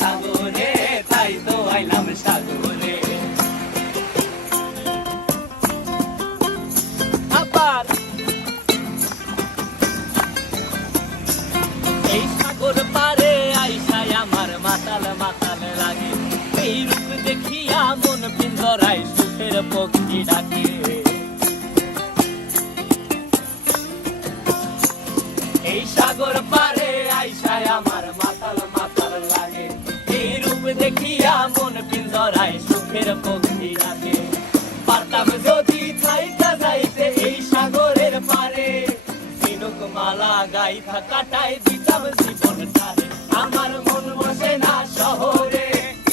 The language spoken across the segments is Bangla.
সাগরে, তাই তো আইলাম সাগরে। এই সাগর পারে আইসাই আমার মাতাল মাতাল লাগে। এই রূপ দেখিয়া মন পিন্দরাই সুখের পক্ষী ডাকে। এই সাগর পারে আইসাই আমার মন পিঞ্জরায় সুখের পক্ষী ডাকে পারতাম যদি থাইকা যাইতে এই সাগরের পারে। সিনুক মালা গাইথা কাটাই দিতাম জীবন তারে। আমার মন বসে না শহরে,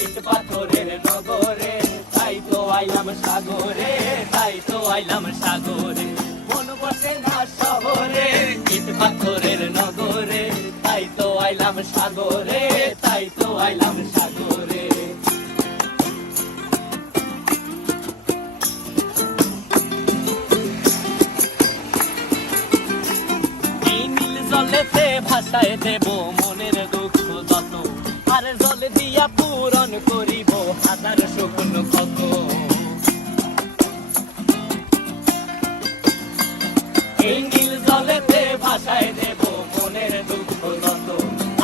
ইট পাথরের নগরে। তাই তো আইলাম সাগরে, তাই তো আইলাম সাগরে। মন বসে না শহরে, ইট পাথরের নগরে। তাই তো আইলাম সাগরে, তাই তো আইলাম সাগরে। জলেতে ভাসায় দেব মনের দুঃখ যত। আর জল দিয়া পূরণ করিব হাজার শুকন কত। এই নীল জলেতে ভাসায় দেব মনের দুঃখ যত।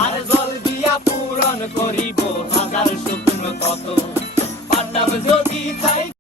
আর জল দিয়া পূরণ করিব হাজার শুকন কত। পারতাম যদি তাই